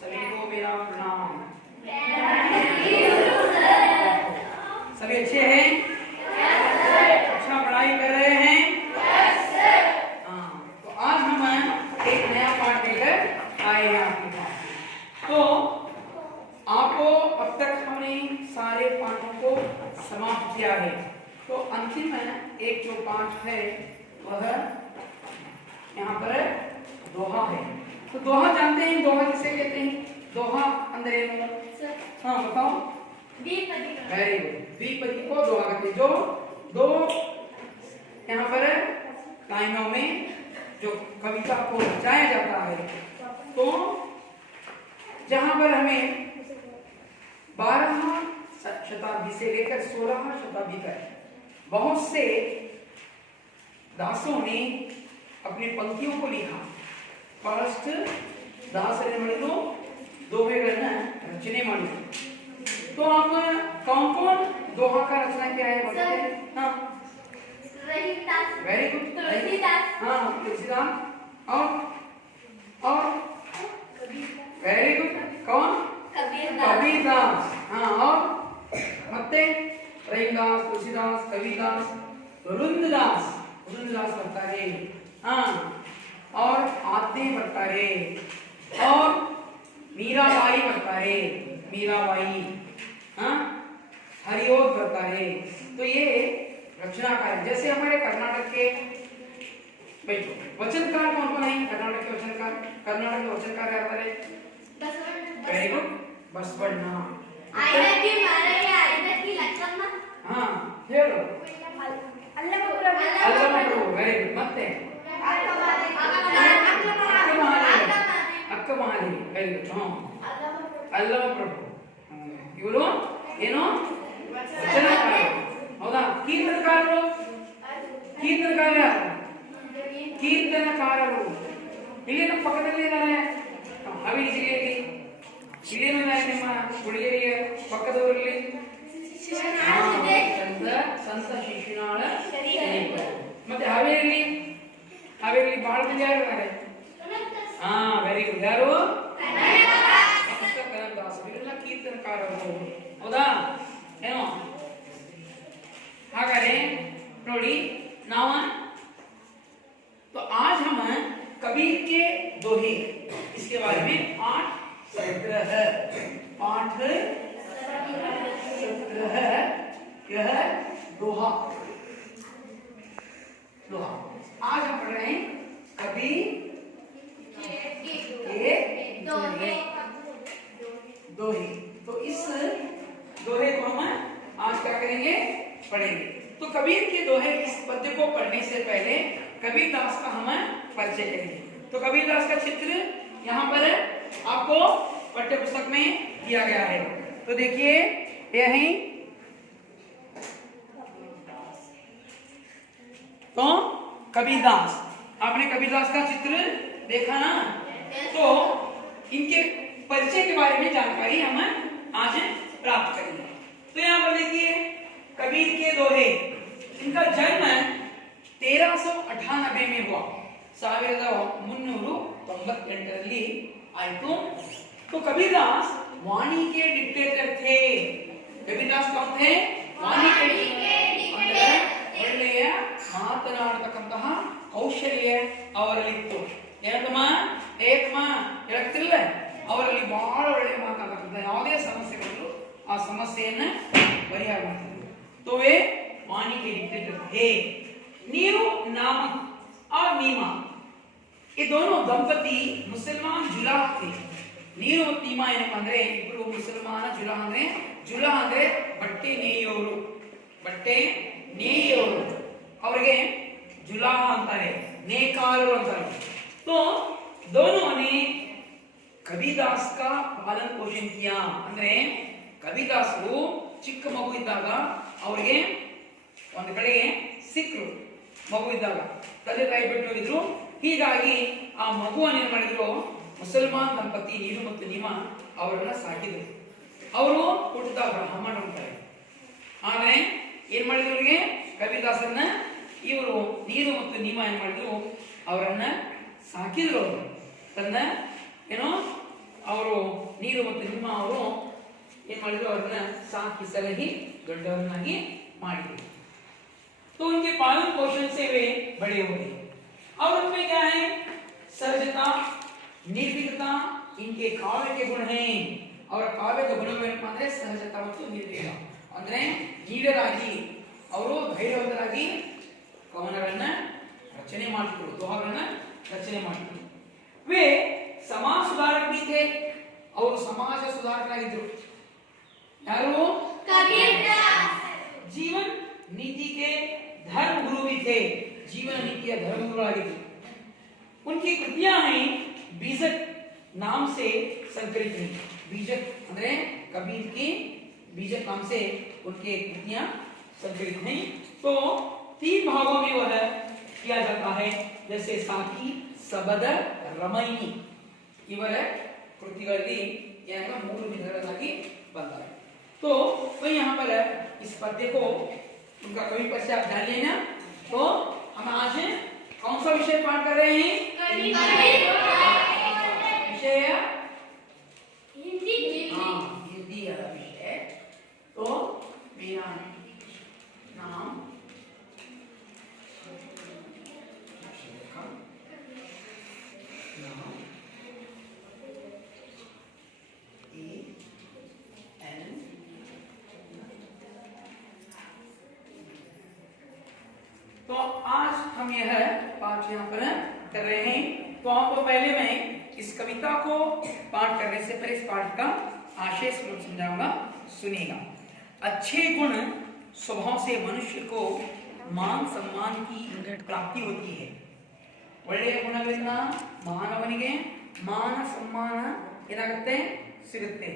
सभी को मेरा प्रणाम। सभी अच्छे हैं? अच्छा पढ़ाई कर रहे हैं? हाँ, तो आज हम एक नया पाठ लेकर आए हैं आपके पास। तो आपको अब तक हमने सारे पाठों को समाप्त किया है। तो अंतिम एक जो पाठ है वह यहाँ पर दोहा है। तो दोहा जानते हैं? दोहा किसे कहते हैं? दोहा अंग्रेजी में हाँ बताओ। Very good. द्विपदी को दोहा कहते हैं। जो दो यहाँ पर लाइनों में जो कविता को रचाया जाता है, तो जहां पर हमें 12 शताब्दी से लेकर 16 शताब्दी तक बहुत से दासों ने अपनी पंक्तियों को लिखा। फर्स्ट दासरे मणिलो दोहेಗಳನ್ನ रचने ಮಾಡಿದ್ರು। तो आप कौन कौन दोहा का रचना किया है बताइए? हाँ वेरी गुड। हाँ तुलसीदास और वेरी गुड। कौन? कबीरदास। हाँ और ಮತ್ತೆ रहीमदास, तुलसीदास, कबीरदास, वरुणदास ಬರ್ತಾರೆ। हाँ और आते ಬರ್ತಾರೆ और मीराबाई ಬರ್ತಾರೆ। मीराबाई हाँ हरिओद ಬರ್ತಾರೆ। तो ये रचनाकार है। जैसे हमारे कर्नाटक के वचनकार कौन कौन है? कर्नाटक के वचनकार, कर्नाटक के वचनकार क्या है? Very good Basavanna. हाँ ಹೇಳು। Allamaprabhu very good. ಮತ್ತೆ ಅಕ್ಕಮಹಾದೇವಿ ವೆರಿ ಗುಡ್। हाँ ಅಲ್ಲಮಪ್ರಭು ಇವರು ಏನು ವಚನಕಾರ ಹೌದಾ? ಕೀರ್ತನಕಾರರು ಕೀರ್ತನಕಾರರು ಇಲ್ಲಿ ನಮ್ಮ ಪಕ್ಕದಲ್ಲಿ ಇದ್ದಾರೆ ಹಾವೇರಿ ಜಿಲ್ಲೆಯಲ್ಲಿ। ಇಲ್ಲೇನು ನಿಮ್ಮ ಹುಡುಗಿಯರಿಗೆ ಪಕ್ಕದವರಲ್ಲಿ ಸಂತ ಶಿಶುನಾಳ ಮತ್ತೆ ಹಾವೇರಿಯಲ್ಲಿ ಬಹಳ ಮಂದಿ ಯಾರು ಇದ್ದಾರೆ? ಹಾ ವೆರಿ ಗುಡ್। ಯಾರು? ಕನಕದಾಸ ಇವರೆಲ್ಲ ಕೀರ್ತನಕಾರರು ಹೌದಾ? ಏನೋ ಹಾಗಾದ್ರೆ ನೋಡಿ ನಾವು तो आज हम कबीर के दोहे इसके बारे में 8 संग्रह पाठ 17 यह दोहा आज हम पढ़ रहे हैं कबीर के दोहे। तो इस दोहे को हम आज क्या करेंगे? पढ़ेंगे। तो कबीर के दोहे इस पद्य को पढ़ने से पहले कबीरदास का हम परिचय करेंगे। तो कबीरदास का चित्र यहाँ पर आपको पाठ्य पुस्तक में दिया गया है। तो देखिए यही तो कबीरदास, आपने कबीरदास का चित्र देखा ना? तो इनके परिचय के बारे में जानकारी हम आज प्राप्त करेंगे। तो यहाँ पर देखिए कबीर के दोहे, इनका जन्म 1398 में हुआ। 1398 आयतु। तो कबीरदास वाणी के डिक्टेटर थे। कबीरदास कौन थे? वाणी के ಒಳ್ಳೆಯ ಮಾತನಾಡತಕ್ಕಂತಹ ಕೌಶಲ್ಯ ಅವರಲ್ಲಿತ್ತು। ಏನಮ್ಮ ಏಕಮ್ಮ ಹೇಳ್ತಿಲ್ಲ, ಅವರಲ್ಲಿ ಬಹಳ ಒಳ್ಳೆಯ ಮಾತನಾಡತಕ್ಕಂಥ ಯಾವುದೇ ಸಮಸ್ಯೆ ಬಂದರೂ ಆ ಸಮಸ್ಯೆಯನ್ನು ಪರಿಹಾರ ಮಾಡ್ತಿದ್ರು। तो वे वाणी के डिक्टेटर थे। नीरू नामक और नीमा ये दोनों दंपति मुसलमान जुलाह थे। ನೀರು ಮತ್ತು ನೀಮಾ ಏನಪ್ಪ ಅಂದ್ರೆ ಇಬ್ಬರು ಮುಸಲ್ಮಾನ ಜುಲಾಹ ಅಂದ್ರೆ ಬಟ್ಟೆ ನೇಯೋರು ಅವರಿಗೆ ಜುಲಾಹ ಅಂತಾರೆ, ನೇಕಾರರು ಅಂತಾರೆ। तो दोनों ने कबीरदास का पालन पोषण किया। ಅಂದ್ರೆ ಕಬೀರದಾಸರು ಚಿಕ್ಕ ಮಗು ಇದ್ದಾಗ ಅವರಿಗೆ ಒಂದು ಕಡೆಗೆ ಸಿಕ್ಕರು। ಮಗು ಇದ್ದಾಗ ತಂದೆ ತಾಯಿ ಬಿಟ್ಟು ಹೋಗಿದ್ರು। ಹೀಗಾಗಿ ಆ ಮಗುವನ್ನು ಏನು ಮಾಡಿದ್ರು? ಮುಸಲ್ಮಾನ್ ದಂಪತಿ ನೀರು ಮತ್ತು ನೀಮಾ ಅವರನ್ನ ಸಾಕಿದ್ರು। ಅವರು ಹುಟ್ಟಿದ ಬ್ರಾಹ್ಮಣ ಅಂತಾರೆ। ಆದ್ರೆ ಏನ್ ಮಾಡಿದ್ರು? ಅವರಿಗೆ ಕಬೀರದಾಸರನ್ನ ಇವರು ನೀರು ಮತ್ತು ನೀಮಾ ಏನ್ ಮಾಡಿದ್ರು? ಅವರನ್ನ ಸಾಕಿದ್ರು। ಅವರು ತನ್ನ ಏನೋ ಅವರು ನೀರು ಮತ್ತು ನಿಮ್ಮ ಅವರು ಏನ್ ಮಾಡಿದ್ರು, ಅವ್ರನ್ನ साखी सलही ದೊಡ್ಡವರನ್ನಾಗಿ ಮಾಡಿದ್ರು। तो उनके पालन पोषण से वे बड़े हुए और उनमें क्या है, सहजता, निर्भीकता इनके काव्य के गुण हैं। और काव्य के गुणವೇನಪ್ಪ ಅಂದ್ರೆ ಸಹಜತಾ ಮತ್ತು ನಿರ್ಭೀಕ ಅಂದ್ರೆ ಈಡರಾಗಿ ಅವರು ಧೈರ್ಯವಂತರಾಗಿ ಕವನಗಳನ್ನ ರಚನೆ ಮಾಡ್ತಿದ್ರು, ದೋಹಾಗಳನ್ನ ರಚನೆ ಮಾಡ್ತಿದ್ರು। वे समाज सुधारक भी थे, और समाज सुधारकरागिದ್ರು। ಯಾರು? कबीरदास। जीवन नीति के धर्म गुरु भी थे, जीवन नीति या धर्म गुरुಗಳಾಗಿದ್ರು। उनकी कृतियां हैं बीजक नाम से संकलित हैं। बीजक ಅಂದ್ರೆ कबीर की बीजक नाम से उनके कृतियां संकलित हैं। तो 3 भागों में वह किया जाता है, जैसे साखी, सबद, रमैनी। ಇವರ ಕೃತಿಗಳಲ್ಲಿ ಏನಾಗ 3 ವಿಧಗಳಾಗಿ ಬಂದಿವೆ। तो वही यहाँ पर इस पद्य को उनका कवि परिचय आप जान लेना। तो हम आज कौन सा विषय पाठ कर रहे हैं? विषय हिंदी। हाँ, हिंदी वाला विषय। तो मेरा नाम तो आज हम यह पाठ यहाँ पर कर रहे हैं। तो आपको पहले मैं इस कविता को पाठ करने से पहले इस पाठ का आशय समझाऊंगा, सुनिएगा। अच्छे गुण स्वभाव से मनुष्य को मान सम्मान की प्राप्ति होती है। ಒಳ್ಳೆಯ ಗುಣಗಳಿಂದ ಮಾನವನಿಗೆ ಮಾನ ಸಮ್ಮಾನ ಏನಾಗುತ್ತೆ, ಸಿಗುತ್ತೆ,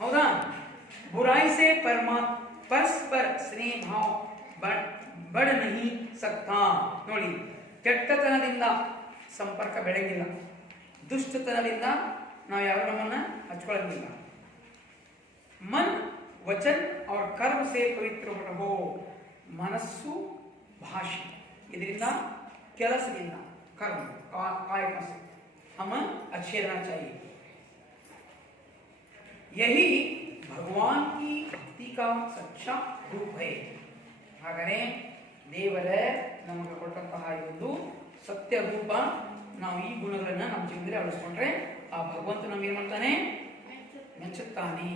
ಹೌದಾ? बुराई से परस्पर स्नेह भाव बढ़ नहीं सकता। ನೋಡಿ, ಕೆಟ್ಟತನದಿಂದ ಸಂಪರ್ಕ ಬೆಳಗಿಲ್ಲ, ದುಷ್ಟತನದಿಂದ ನಾವು ಯಾರು ನಮ್ಮನ್ನ ಹಚ್ಕೊಳ್ಳಂಗಿಲ್ಲ। मन वचन और कर्म से पवित्र हो। ಮನಸ್ಸು ಭಾಷೆ ಇದರಿಂದ ಕೆಲಸದಿಂದ कर्म कायक से हम अच्छे रहना चाहिए। यही भगवान की भक्ति का सच्चा रूप है। ಹಾಗನೇ ದೇವರೇ ನಮಗೆ ಕೊಟ್ಟಂತಹ ಒಂದು ಸತ್ಯ ರೂಪ, ನಾವು ಈ ಗುಣಗಳನ್ನ ನಮ್ಮ ಜೀವನದಲ್ಲಿ ಅಳವಡಿಸಿಕೊಂಡ್ರೆ ಆ ಭಗವಂತ ನಮಗೆ ಏನು ಮಾಡ್ತಾನೆ, ಮೆಚ್ಚುತ್ತಾನೆ।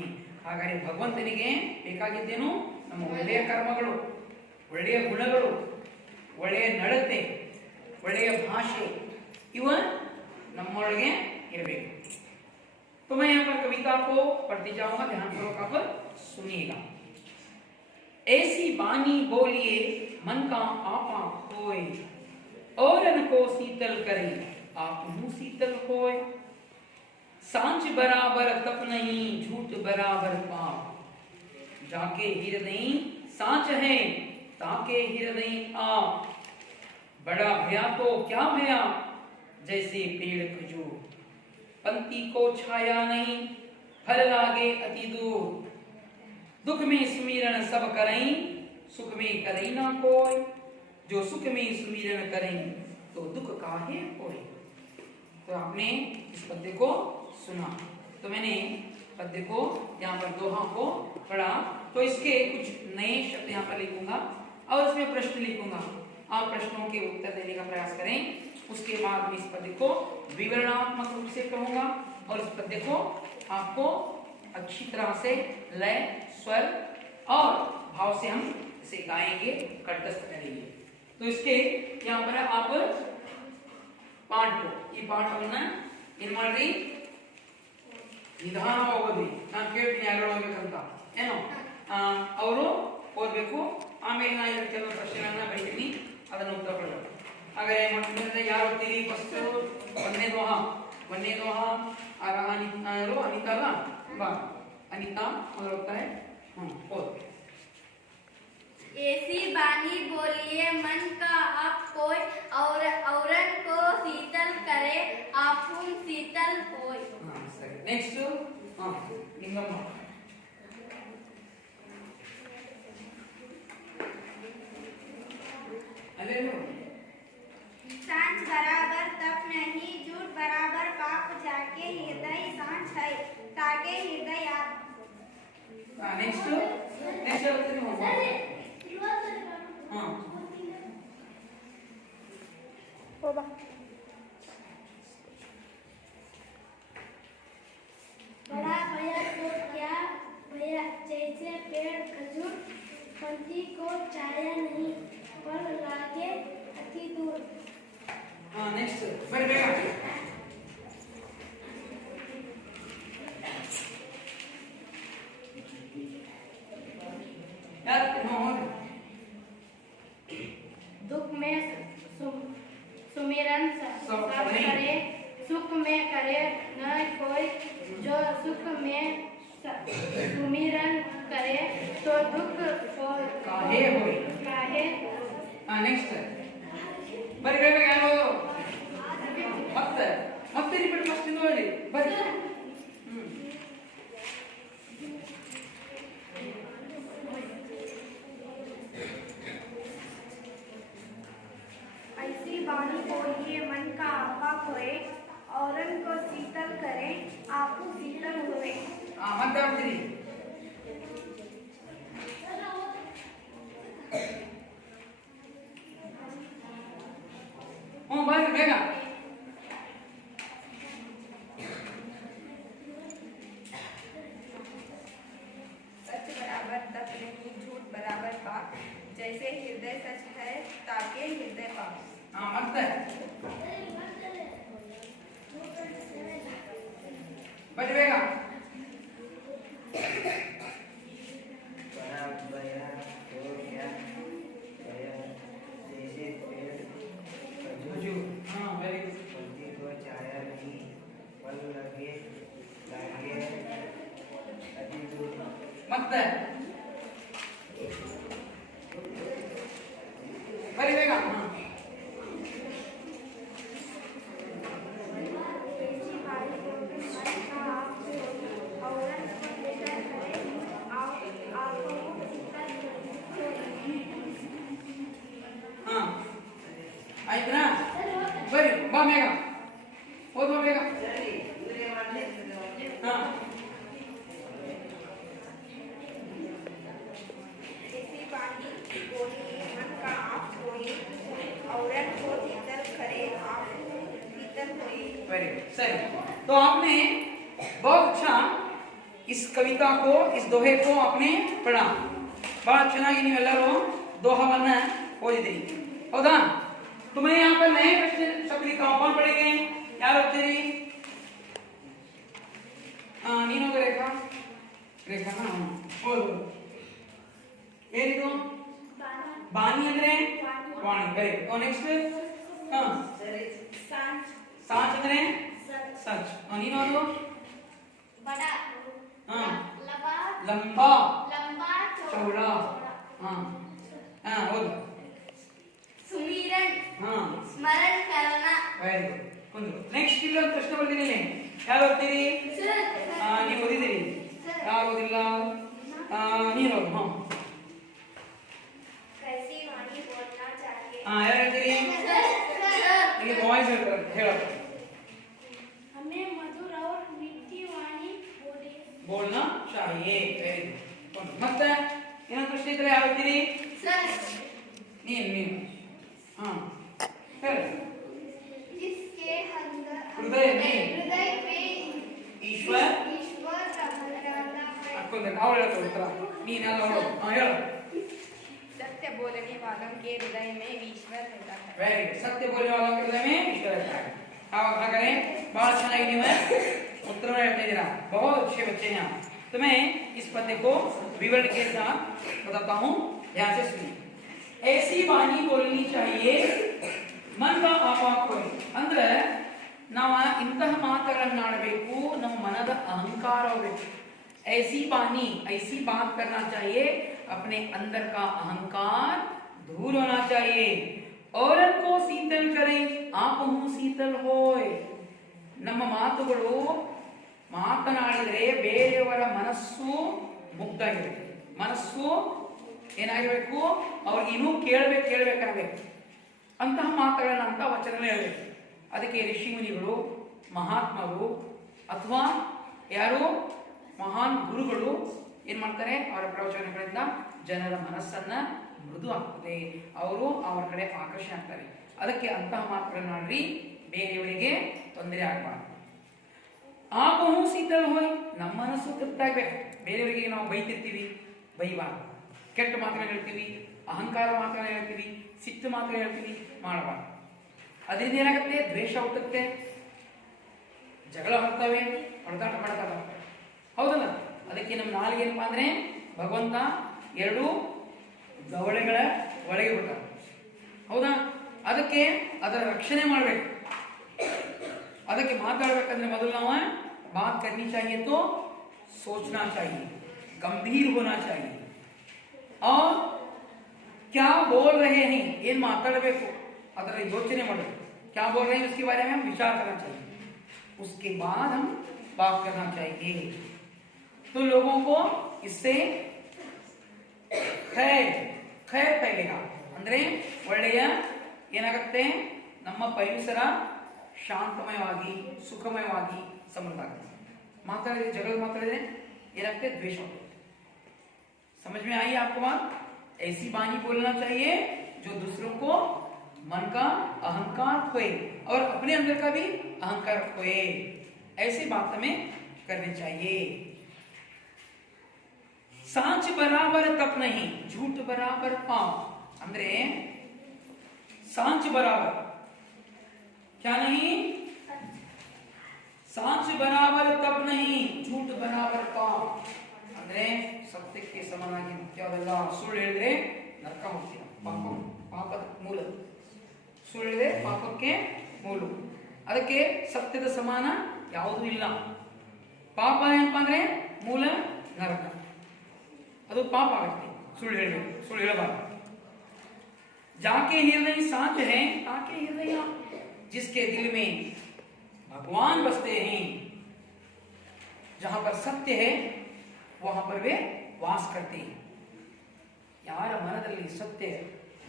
ಹಾಗಾದರೆ ಭಗವಂತನಿಗೆ ಬೇಕಾಗಿದ್ದೇನು? ನಮ್ಮ ಒಳ್ಳೆಯ ಕರ್ಮಗಳು, ಒಳ್ಳೆಯ ಗುಣಗಳು, ಒಳ್ಳೆಯ ನಡತೆ, ಒಳ್ಳೆಯ ಭಾಷೆ, ಇವ ನಮ್ಮೊಳಗೆ ಇರಬೇಕು। तो मैं यहाँ पर कविता को पढ़ती जाऊंगा, ध्यान पूर्वक आप सुनिएगा। ऐसी बानी बोलिए मन का आपा खोए, औरन को शीतल करे आप मुंह शीतल होए। सांझ बराबर तप नहीं, झूठ बराबर पाप, जाके हृदय सांच है ताके हृदय आप। बड़ा भया तो क्या भया, जैसे पेड़ खजूर, पंक्ति को छाया नहीं, फल लागे अति दूर। दुख में सुमिरन सब करें, सुख में करें ना कोई, जो सुख में सुमिरन करें तो दुख काहे कोई। तो आपने इस पद्य को सुना, तो मैंने पद्य को यहाँ पर दोहा को पढ़ा। तो इसके कुछ नए शब्द यहाँ पर लिखूंगा और इसमें प्रश्न लिखूंगा। आप प्रश्नों के उत्तर देने का प्रयास करें। उसके बाद मैं इस पद्य को विवरणात्मक रूप से कहूंगा और इस पद्य को आपको अच्छी तरह से लय, स्वर और भाव से हम इसे गाएंगे, कंठस्थ करेंगे। तो इसके यहाँ पर आप पाठ को ಈ ಪಾಠವನ್ನ ಏನು ಮಾಡ್ರಿ, ನಿಧಾನವಾಗಿ ನಾನು ಕೇಳ್ತೀನಿ ಯಾರು ಓದಬೇಕಂತ, ಏನು ಅವರು ಓದಬೇಕು। ಆಮೇಲೆ ನಾನು ಇದರ ಕೆಲವು ಪ್ರಶ್ನೆಗಳನ್ನ ಬರೀತೀನಿ, ಅದನ್ನು ಉತ್ತರ ಕೊಡಬೇಕು। ಹಾಗಾದ್ರೆ ಮೊದಲಿನಿಂದ ಯಾರು ಓದ್ತೀರಿ? ಫಸ್ಟ್ ಒಂದನೇ ದೋಹ ಅನಿತಾ ಅಲ್ಲ, ಬಾ अनिता और होता है और ऐसी बानी बोलिए मन का आप कोई, और औरन को शीतल करे आपुन शीतल होय। सही। नेक्स्ट लिंगम्मा। सांझ बराबर तप नहीं, झूठ बराबर पाप, जाके हृदय शांत है ताके हृदय आप नेक्स्ट नेक्स्ट ಹೇಳ್ತೀನಿ हां होगा बड़ा भैया तो क्या भैया जैसे पेड़ खजूर पंछी को छाया नहीं पर लागे अति दूर हां नेक्स्ट बड़ी बेगा यार नो दुख में सुमिरन सब करे सुख में करे न कोई जो सुख में सुमिरन करे तो दुख काहे होई हां नेक्स्ट बरी ಬೇಗ ಯಾರು ಮತ್ತೆ ಮತ್ತೆ ರಿಪೀಟ್ ಫಸ್ಟ್ ಇಂದ ಹೇಳಿ ಬರಿ ऐसी वाणी बोलिए मन का आपा खोए औरन को शीतल करे आपको शीतल हुए ಮತ್ತೆ ಹೇಳ್ತೀನಿ ಬರಿ ಬೇಗ सच बराबर तप नहीं झूठ बराबर पाप जैसे हृदय सच है ताके हृदय पाप ಮತ್ತೆ ಬರಿ ಬೇಗ हाँ वेरी ಮತ್ತೆ ಬರಿ ಬೇಗ ऐसी वाणी बोलिए मन का आप खोए औरन को शीतल करे आपको शीतल हुए हाँ ಆಯ್ತಾ ಬರಿ ಬಾ ಬೇಗ ಓದು ಬೇಗ हाँ ऐसी वाणी बोलिए मन का आप खोए औरन को शीतल करे आपको शीतल होए वेरी सही तो आपने बहुत अच्छा इस कविता को इस दोहे को आपने पढ़ा बड़ा ಚೆನ್ನಾಗಿ ನೀವೆಲ್ಲರೂ दोहावನ್ನ ಓದಿದಿರಿ ಹೌದಾ तुम्हें यहाँ पर नए प्रश्न शब्द लिखा कौन पढ़ेंगे यार ओद्ತೀರಿ ನೀನು ರೇಖಾ ರೇಖಾ ಓದು ಏನಿದು ಬಾನಿ ಅಂದ್ರೆ ವಾಣಿ ವೆರಿ ನೆಕ್ಸ್ಟ್ सांच ಸಾಚ್ ಅಂದ್ರೆ ಸಚ್ ನೀನು ಓದು बड़ा हाँ लंबा लंबा लंबा चौड़ा हाँ हाँ ओद सुमिरन हाँ स्मरण करना ವೆರಿ ಗುಡ್ ನೆಕ್ಸ್ಟ್ ಇಲ್ಲೊಂದು ಪ್ರಶ್ನೆ ಬರ್ತೀನಿ ಯಾರು ಓದ್ತೀರಿ ನೀವು ಓದಿದಿರಿ ಯಾರು ಓದಿಲ್ಲ ನೀನು ಓದು ಹಾಂ कैसी वाणी बोलना चाहिए ಯಾರು ಹೇಳ್ತೀರಿ ಈಗ ವಾಯ್ಸ್ ಹೇಳ್ತಾರೆ ಹೇಳೋದು हमें मधुर और मीठी वाणी बोले ಬೋಲ್ನಾ चाहिए ವೆರಿ ಗುಡ್ ಮತ್ತೆ ಇನ್ನೊಂದು ಪ್ರಶ್ನೆ ಇದ್ರೆ ಯಾರು ಓದ್ತೀರಿ ನೀನು ಹಾಂ ಹೇಳಿ जिसके हृदय में ईश्वर ईश्वर रहता है ಅಕ್ಕೊಂದು ಅವ್ರು ಹೇಳ್ತಾರೆ ಉತ್ತರ ನೀನೆಲ್ಲ ಹೇಳು ಹೇಳು सत्य बोलने वालों के हृदय में ईश्वर रहता है वेरी गुड सत्य बोलने वालों के हृदय में ईश्वर रहता है ಹಾಗಾದ್ರೆ ಬಹಳ ಚೆನ್ನಾಗಿ ನೀವು उत्तर ಹೇಳ್ತಾ ಇದ್ದೀರಾ बहुत अच्छे बच्चे हैं आप तो मैं इस पद्य को विवरण के साथ बताता हूँ ध्यान से सुनिए ऐसी वाणी बोलनी चाहिए मन का ಆಪಾಪ ಹೋಗಿ ಅಂದ್ರೆ ನಾವು ಇಂತಹ ಮಾತುಗಳನ್ನು ಆಡಬೇಕು ನಮ್ಮ ಮನದ ಅಹಂಕಾರ ಹೋಗಬೇಕು ऐसी वाणी ऐसी बात करना चाहिए अपने अंदर का अहंकार दूर होना चाहिए औरन को शीतल करें आप शीतल होए ನಮ್ಮ ಮಾತುಗಳು ಮಾತನಾಡಿದರೆ ಬೇರೆಯವರ ಮನಸ್ಸು ಮುಗ್ಧಾಗಿರಬೇಕು ಮನಸ್ಸು ಏನಾಗಿರಬೇಕು ಅವ್ರಿಗೆ ಇನ್ನೂ ಕೇಳಬೇಕನ್ನಬೇಕು ಅಂತಹ ಮಾತುಗಳನ್ನ ಅಂತ ವಚನಗಳು ಹೇಳಬೇಕು ಅದಕ್ಕೆ ಋಷಿ ಮುನಿಗಳು ಮಹಾತ್ಮರು ಅಥವಾ ಯಾರು ಮಹಾನ್ ಗುರುಗಳು ಏನ್ ಮಾಡ್ತಾರೆ, ಅವರ ಪ್ರವಚನಗಳಿಂದ ಜನರ ಮನಸ್ಸನ್ನ ಮೃದು ಆಗ್ತದೆ, ಅವರು ಅವರ ಕಡೆ ಆಕರ್ಷಣೆ ಆಗ್ತಾರೆ. ಅದಕ್ಕೆ ಅಂತಹ ಮಾತುಗಳನ್ನಾಡ್ರಿ, ಬೇರೆಯವರಿಗೆ ತೊಂದರೆ ಆಗಬಾರ್ದು. ಆಪಹು ಶೀತಲ್ ಹೋಯ್, ನಮ್ಮ ಮನಸ್ಸು ತೃಪ್ತಾಗ್ಬೇಕು. ಬೇರೆಯವರಿಗೆ ನಾವು ಬೈತಿರ್ತೀವಿ, ಬೈಬಾರ್ದು. ಕೆಟ್ಟ ಮಾತುಗಳು ಹೇಳ್ತೀವಿ, ಅಹಂಕಾರ ಮಾತುಗಳು ಹೇಳ್ತೀವಿ, ಸಿಟ್ಟು ಮಾತುಗಳು ಹೇಳ್ತೀವಿ, ಮಾಡಬಾರ್ದು. ಅದರಿಂದ ಏನಾಗುತ್ತೆ, ದ್ವೇಷ ಹುಟ್ಟುತ್ತೆ, ಜಗಳ ಹೊಡ್ತವೆ, ಹೊಡೆದಾಟ ಮಾಡ್ತಾ ಬರ್ತವೆ, ಹೌದಲ್ಲ. ಅದಕ್ಕೆ ನಮ್ಮ ನಾಲಿಗೆ ಏನಪ್ಪಾ ಅಂದ್ರೆ ಭಗವಂತ 2 ದವಳೆಗಳ ಒಳಗೆ ಬಿಡ್ತಾರೆ, ಹೌದಾ. ಅದಕ್ಕೆ ಅದರ ರಕ್ಷಣೆ ಮಾಡಬೇಕು. ಅದಕ್ಕೆ ಮಾತಾಡ್ಬೇಕಂದ್ರೆ ಮೊದಲು ನಾವು बात करनी चाहिए तो सोचना चाहिए, गंभीर होना चाहिए, और क्या बोल रहे हैं ಏನ್ ಮಾತಾಡಬೇಕು ಅದರ ಯೋಚನೆ ಮಾಡಬೇಕು. क्या बोल रहे हैं उसके बारे में हम विचार करना चाहिए, उसके बाद हम बात करना चाहिए. तो लोगों को इससे खैर फैलेगा. ಅಂದ್ರೆ ಒಳ್ಳೆಯ ಏನಾಗುತ್ತೆ, ನಮ್ಮ ಪರಿಸರ ಶಾಂತಮಯವಾಗಿ ಸುಖಮಯವಾಗಿ ಸಮೃದ್ಧ ಆಗುತ್ತೆ. ಮಾತಾಡಿದ್ರೆ ಜಗಳ ಮಾತಾಡಿದ್ರೆ ಏನಾಗುತ್ತೆ, द्वेष होता है. समझ में आई आपको बात? ऐसी वाणी बोलना चाहिए जो दूसरों को मन का अहंकार खोए और अपने अंदर का भी अहंकार खोए. ऐसी बात हमें करनी चाहिए. सांच बराबर तप नहीं, झूठ बराबर पाप. ಅಂದ್ರೆ सांच बराबर क्या नहीं, सांच बराबर तप नहीं, झूठ बराबर पाप. ಅಂದ್ರೆ ಸತ್ಯಕ್ಕೆ ಸಮನಾಗಿ ಮುಖ್ಯವಾದಲ್ಲ. ಸುಳ್ಳು ಹೇಳಿದ್ರೆ ನರಕ ಹೋಗ್ತೀಯ, ಪಾಪದ ಮೂಲ. ಸುಳ್ಳು ಹೇಳಿದ್ರೆ ಪಾಪಕ್ಕೆ ಮೂಲ. ಅದಕ್ಕೆ ಸತ್ಯದ ಸಮಾನ ಯಾವುದೂ ಇಲ್ಲ. ಪಾಪ ಏನಪ್ಪಾ ಅಂದ್ರೆ ಮೂಲ ನರಕ, ಅದು ಪಾಪ ಆಗುತ್ತೆ. ಸುಳ್ಳು ಹೇಳಬೇಕು, ಸುಳ್ಳು ಹೇಳಬಾರದು. जाके हृदय सांच है, ताके हृदय, जिसके दिल में भगवान बसते हैं, जहां पर सत्य है वहां पर वे वास करते हैं. ಯಾರ ಮನದಲ್ಲಿ ಸತ್ಯ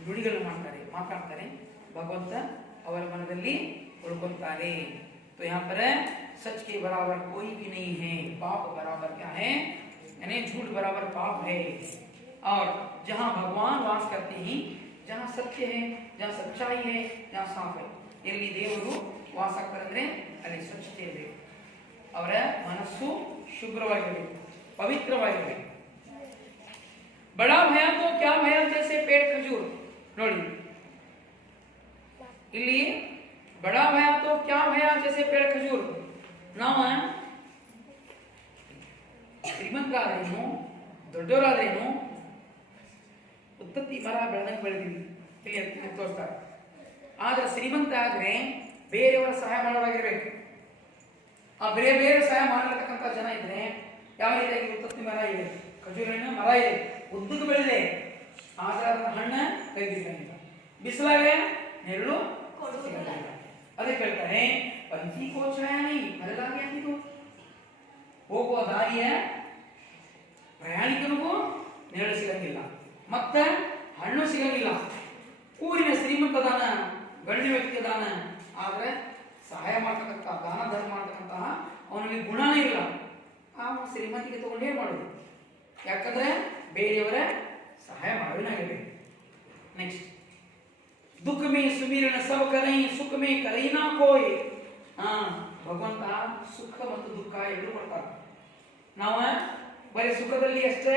ನುಡಿಗಳು ಮಾತಾಡ್ತಾರೆ ಭಗವಂತ ಅವರ ಮನದಲ್ಲಿ ಉಳ್ಕೊಂತಾರೆ. तो यहाँ पर सच के बराबर कोई भी नहीं है. पाप बराबर क्या है, यानी झूठ बराबर पाप है. और जहां भगवान वास करते हैं, जहां सत्य है, जहां सच्चाई है, जहां साफ है, ಎಲ್ಲಿ ದೇವರು ವಾಸ ಆಗ್ತಾರಂದ್ರೆ ಅಲ್ಲಿ ಸ್ವಚ್ಛತೆ ಇರಬೇಕು, ಅವರ ಮನಸ್ಸು ಶುಭ್ರವಾಗಿರಬೇಕು, ಪವಿತ್ರವಾಗಿರಬೇಕು. ಬಡಾ ಭಯ तो क्या भया, जैसे पेड़ खजूर. ನೋಡಿ ಇಲ್ಲಿ ಬಡಾ ಭಯ तो क्या भया, जैसे पेड़ खजूर. ನಾವು ಶ್ರೀಮಂತರಾದ್ರೇನು ದೊಡ್ಡವರಾದ್ರೇನು ಉತ್ತತ್ತಿ ಮರ ಬೆಳೆದಂಗೆ ಬೆಳೆದಿವಿ ಇಲ್ಲಿ ತೋರಿಸ್ತಾರೆ. ಆದ್ರೆ ಶ್ರೀಮಂತ ಆದ್ರೆ ಬೇರೆಯವರ ಸಹಾಯ ಮಾಡೋರಾಗಿರ್ಬೇಕು. ಆ ಬೇರೆ ಸಹಾಯ ಮಾಡತಕ್ಕಂಥ ಜನ ಇದ್ರೆ ಯಾವ ರೀತಿಯಾಗಿ ಉತ್ತತ್ತಿ ಮರ ಇದೆ, ಖಜೂರಿನ ಮರ ಇದೆ, ಉದ್ದಕ್ಕೆ ಬೆಳೆದಿದೆ, ಆದ್ರೆ ಅದರ ಹಣ್ಣು ತೆಗೆದಿಲ್ಲ, ಬಿಸಿಲಾಗ ನೆರಳು ಸಿಗಲ್ಲ. ಅದಕ್ಕೆ ಹೇಳ್ತಾರೆ ಪಂಚಿ ಕೋಚರಾಯಣಿ ಮರದಾಗಿ ಅಂತಿದ್ದು ಹೋಗುವ ದಾರಿಯ ಪ್ರಯಾಣಿಕನಿಗೂ ನೆರಳು ಸಿಗಂಗಿಲ್ಲ, ಮತ್ತ ಹಣ್ಣು ಸಿಗಂಗಿಲ್ಲ. ಊರಿನ ಶ್ರೀಮಂತದಾನ ಗಣ್ಯ ವ್ಯಕ್ತಿ ಅದಾನ, ಆದ್ರೆ ಸಹಾಯ ಮಾಡ್ತಕ್ಕಂಥ ದಾನ ಧರ್ಮ ಮಾಡ್ತಕ್ಕಂತಹ ಅವನಿಗೆ ಗುಣನೇ ಇಲ್ಲ. ಆ ಶ್ರೀಮಂತಿಗೆ ತಗೊಂಡು ಏನ್ ಮಾಡೋದು, ಯಾಕಂದ್ರೆ ಬೇರೆಯವರ ಸಹಾಯ ಮಾಡೋನಾಗಿರ್ಬೇಕು. ನೆಕ್ಸ್ಟ್ दुख में सुमिरन सब करें, सुख में करे ना कोई. ಭಗವಂತ ಸುಖ ಮತ್ತು ದುಃಖ ಎರಡು ಕೊಡ್ತಾರೆ. ನಾವು ಬರೀ ಸುಖದಲ್ಲಿ ಅಷ್ಟೇ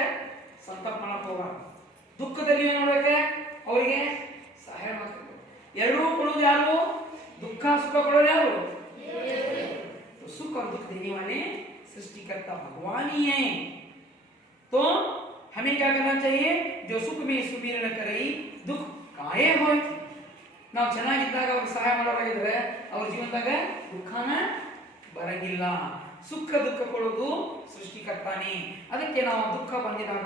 ಸಂತಾಪ ಮಾಡಕ್ ಹೋಗಬಾರ್ದು, ದುಃಖದಲ್ಲಿ ನೋಡಕ್ಕೆ ಅವರಿಗೆ ಸಹಾಯ ಮಾಡ್ಬೇಕು. ಎರಡೂ ಕೊಡೋದು ಯಾರು, ದುಃಖ ಸುಖ ಕೊಡೋದು ಯಾರು, तो सुख और दुख देने वाले सृष्टिकर्ता भगवान ही है. तो हमें क्या करना चाहिए, जो सुख में सुमिरन करे दुख काहे होय. ನಾವು ಚೆನ್ನಾಗಿದ್ದಾಗ ಅವ್ರಿಗೆ ಸಹಾಯ ಮಾಡೋರಾಗಿದ್ರೆ ಅವ್ರ ಜೀವನದಾಗ ದುಃಖನ ಬರಂಗಿಲ್ಲ. ಸುಖ ದುಃಖ ಕೊಡೋದು ಸೃಷ್ಟಿಕರ್ತಾನೆ. ಅದಕ್ಕೆ ನಾವು ದುಃಖ ಬಂದಿದಾಗ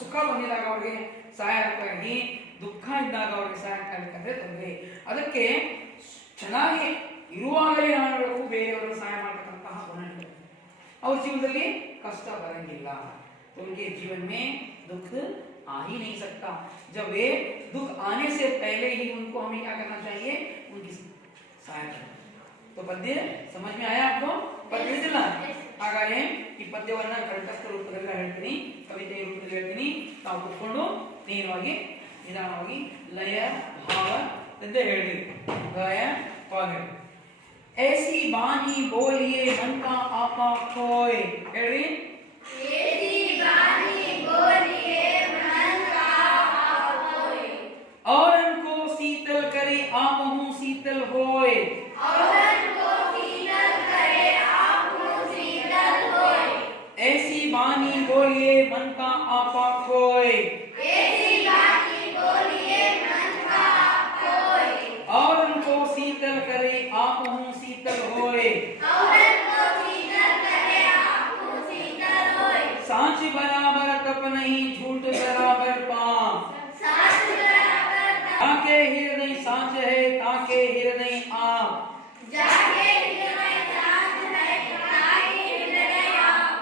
ಸುಖ ಬಂದಿದಾಗ ಅವ್ರಿಗೆ ಸಹಾಯಕ್ಕಾಗಿ, ದುಃಖ ಇದ್ದಾಗ ಅವ್ರಿಗೆ ಸಹಾಯ ಆಗ್ಬೇಕಂದ್ರೆ ತೊಂದರೆ. ಅದಕ್ಕೆ ಚೆನ್ನಾಗಿ ಇರುವಾಗಲೇ ನಾವು ಬೇರೆಯವರು ಸಹಾಯ ಮಾಡತಕ್ಕಂತಹ ಗುಣ ಅವ್ರ ಜೀವನದಲ್ಲಿ ಕಷ್ಟ ಬರಂಗಿಲ್ಲ. उनके जीवन में दुख आ ही नहीं सकता. जब वे दुख आने से पहले ही उनको हमें क्या करना चाहिए, उनकी सहायता. तो पद्य समझ में आया आपको? ಪದ್ಯ ಹೇಳಿದಿಲ್ಲ? ಹಾಗಾದ್ರೆ ಈ ಪದ್ಯವನ್ನ ಕಂಠಸ್ಥ ರೂಪದಲ್ಲಿ ಹೇಳ್ತೀನಿ, ಕವಿತೆ ರೂಪದಲ್ಲಿ ಹೇಳ್ತೀನಿ. ನಾವು ಕೂತ್ಕೊಂಡು ನೇರವಾಗಿ ನಿಧಾನವಾಗಿ ಲಯ ಭಾವ ಅಂತ ಹೇಳಿ ಲಯ ಭಾವ. ऐसी बानी बोलिए मन का आपा खोए. ಹೇಳಿ. ऐसी बानी बोलिए मन का आपा खोए. औरन को शीतल करे आप हूँ शीतल होए. औरन को शीतल करे आप हूँ शीतल होए. ऐसी बानी बोलिए मन का आपा खोए. ऐसी बानी बोलिए मन का आपा खोए. औरन को शीतल करे आप हूँ शीतल होए. औरन को शीतल करे आप हूँ शीतल होए. सांच बराबर तप नहीं झूठ बराबर पाप. साथ बराबर ताके हृदय सांच है ताके हृदय आप. जाके हृदय साथ है ताके हृदय आप.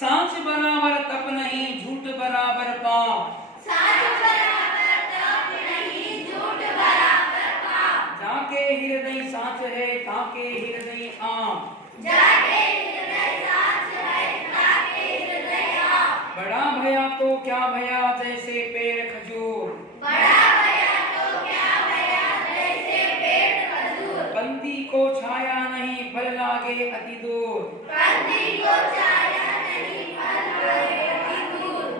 सांच बराबर तप नहीं झूठ बराबर पाप. साथ बराबर तप नहीं झूठ बराबर पाप. जाके हृदय सांच है ताके हृदय आप. जाके हृदय साथ है ताके हृदय आप. बड़ा भया तो क्या भया जैसे पेड़ खजूर. बड़ा भया तो क्या भया जैसे पेड़ खजूर. पंथी को छाया नहीं फल लागे अति दूर. पंथी को छाया नहीं फल लागे अति दूर.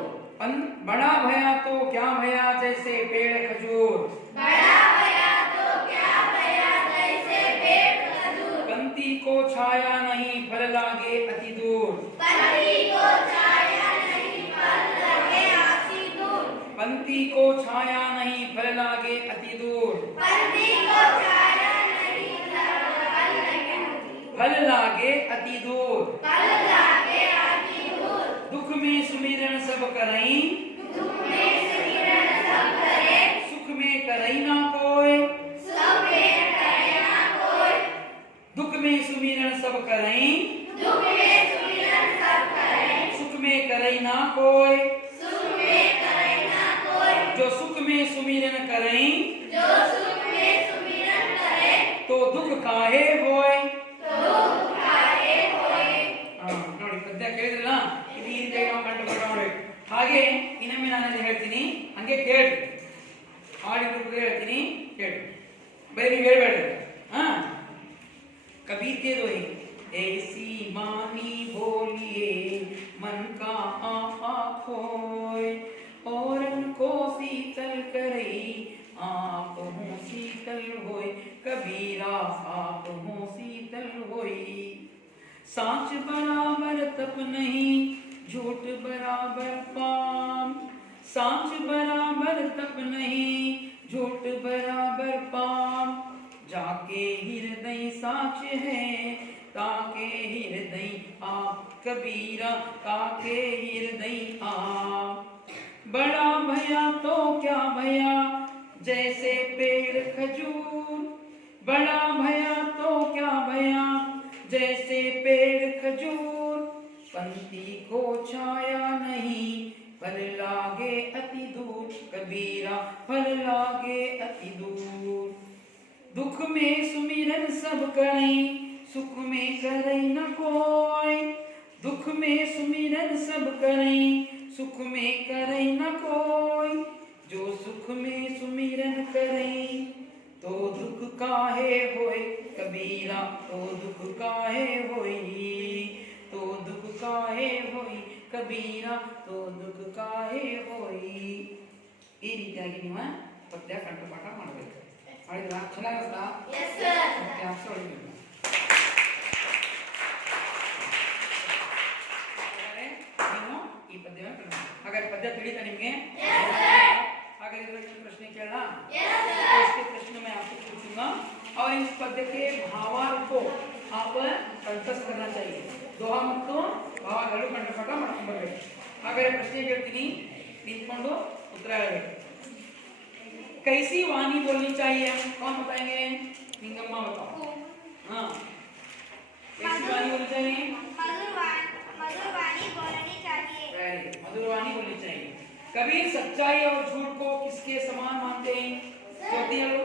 बड़ा भया तो क्या भया जैसे पेड़ खजूर. बड़ा भया तो क्या भया जैसे पेड़ खजूर. पंथी को छाया नहीं फल लागे अति दूर. पंथी को छाया नहीं फल लगे अति दूर. पंथी को छाया नहीं फल लागे अति दूर. पंथी को छाया नहीं फल लागे अति दूर. फल लागे अति दूर. दुख में सुमिरन सब करई. दुख में सुमिरन सब करे. सुख में करई ना कोई. सब में करे ना कोई. दुख में सुमिरन सब करई. दुख में सुमिरन सब करे. सुख में करई ना कोई. सुख में करे ना कोई. जो सुख में सुमिरन करई जो सुख में सुमिरन करे. तो दुख काहे होय. तो दुख काहे होए. ನೋಡಿ ಪದ್ಯ ಕೇಳಿದ್ರಲ್ಲ, ಇದು ಈ ರೀತಿಯಾಗಿ ನಾವು ಕಂಡುಕೊಂಡ ನೋಡಿ. ಹಾಗೆ ಇನ್ನೊಮ್ಮೆ ನಾನು ಹೇಳ್ತೀನಿ, ಹಂಗೆ ಕೇಳ್ರಿ. ಆಡಿ ರೂಪದಲ್ಲಿ ಹೇಳ್ತೀನಿ, ಕೇಳಿ. ಬರೀ ನೀವು ಹೇಳ್ಬೇಡ್ರಿ. कबीर के दोहे. ऐसी बानी बोलिए मन का आपा खोए. औरन को शीतल करे आप हो शीतल होए. कबीरा आप हो शीतल होए. सांच बराबर तप नहीं झूठ बराबर पाप. सांच बराबर तप नहीं झूठ बराबर पाप. जाके हृदय साच है ताके हृदय आप. कबीरा ताके हृदय आप. बड़ा भया तो क्या भया जैसे पेड़ खजूर. बड़ा भया तो क्या भया जैसे पेड़ खजूर. पंथी को छाया नहीं फल लागे अति दूर. कबीरा फल लागे अति दूर. दुख में सुमिरन सब करई सुख में करई न कोई. दुख में सुमिरन सब करई सुख में करई न कोई. जो सुख में सुमिरन करई तो दुख काहे होय. कबीरा तो दुख काहे होई. तो दुख काहे होई. कबीरा तो दुख काहे होई. ಈ ರೀತಿಯಾಗಿ ನೀವು ಪದ್ಯ ಕಂಠಪಾಠ ಮಾಡಬೇಕು. ಮಾಡಿದ್ರಾ? ಚೆನ್ನಾಗಿರುತ್ತಾ? Yes sir. ಅಕ್ಷರ ಹೊಡಿಬೇಕು. ನೀವು ಈ ಪದ್ಯವನ್ನು ಕಲಿಬೇಕು. ಹಾಗಾದ್ರೆ ಪದ್ಯ ತಿಳಿತಾ ನಿಮಗೆ? Yes sir. हागर प्रश्न केला. Yes sir. इसके प्रश्न मैं आपसे पूछूंगा और इस पद्य के भावार्थ को आप कंठस्थ करना चाहिए. दोहा ಮತ್ತು ಭಾವಗಳು ಕಂಠಪಾಠ ಮಾಡ್ಕೊಂಡು ಬರಬೇಕು. ಹಾಗಾದ್ರೆ ಪ್ರಶ್ನೆ ಕೇಳ್ತೀನಿ, ನಿಂತ್ಕೊಂಡು ಉತ್ತರ ಹೇಳಬೇಕು. कैसी वाणी बोलनी चाहिए? कौन बताएंगे? निंगम्मा बताओ. हाँ, कैसी वाणी बोलनी चाहिए? मधुर वाणी बोलनी चाहिए. मधुर वाणी बोलनी चाहिए. कबीर सच्चाई और झूठ को किसके समान मानते हैं? ज्योति हेलो।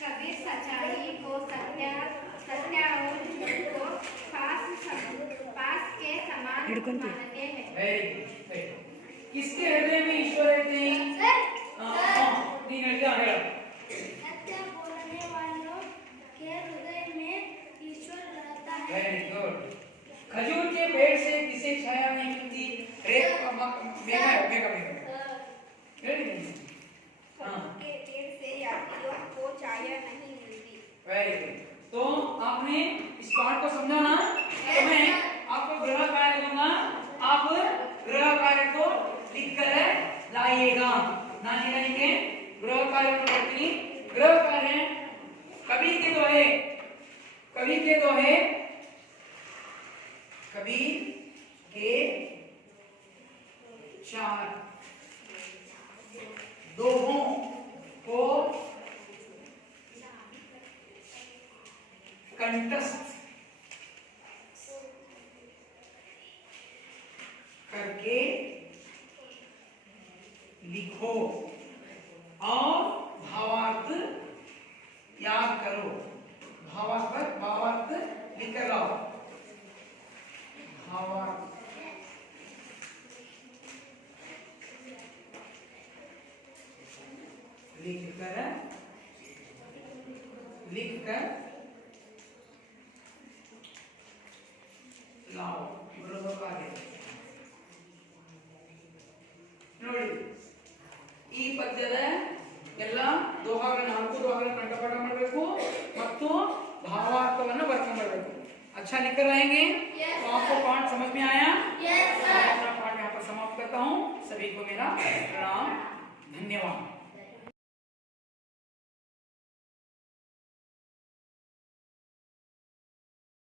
कबीर सच्चाई को सत्य और झूठ को पास के समान मानते हैं। Very good. किसके हृदय में ईश्वर रहते हैं? तीन लड़कियां हेलो। सत्य बोलने वालों के हृदय में ईश्वर रहता है। Very good. खजूर के पेड़ से किसे छाया नहीं मिलती? रेत मेगा वेरी गुड। के पेड़ से यात्रियों को छाया नहीं मिलती। Very good. तो आपने इस पाठ को समझा ना? तो मैं आपको गृह कार्य दूंगा, आप गृह कार्य को लिखकर लाइएगा। ना लिखेंगे गृह कार्य प्रति गृह कार्य कवि के दोहे, कवि के दोहे, कवि के 4 दोहों को कंठस्थ करके लिखो और भावार्थ याद करो। भावार्थ लिख कर लाओ। भावार्थ लिख कर लाओ। गृह कार्य ನೋಡಿ ಈ ಪದ್ಯದ ಎಲ್ಲ ದೋಹಾಗಳ 4 ದೋಹಾಗಳ ಕಂಠಪಾಠ ಮಾಡಬೇಕು ಮತ್ತು ಭಾವಾರ್ಥವನ್ನು ಬರ್ಕೊಂಡು ಬರಬೇಕು। अच्छा लिख कर रहेंगे? तो आपको पाठ समझ में आया? Yes sir. अपना पाठ यहाँ पर समाप्त करता हूँ। सभी को मेरा प्रणाम।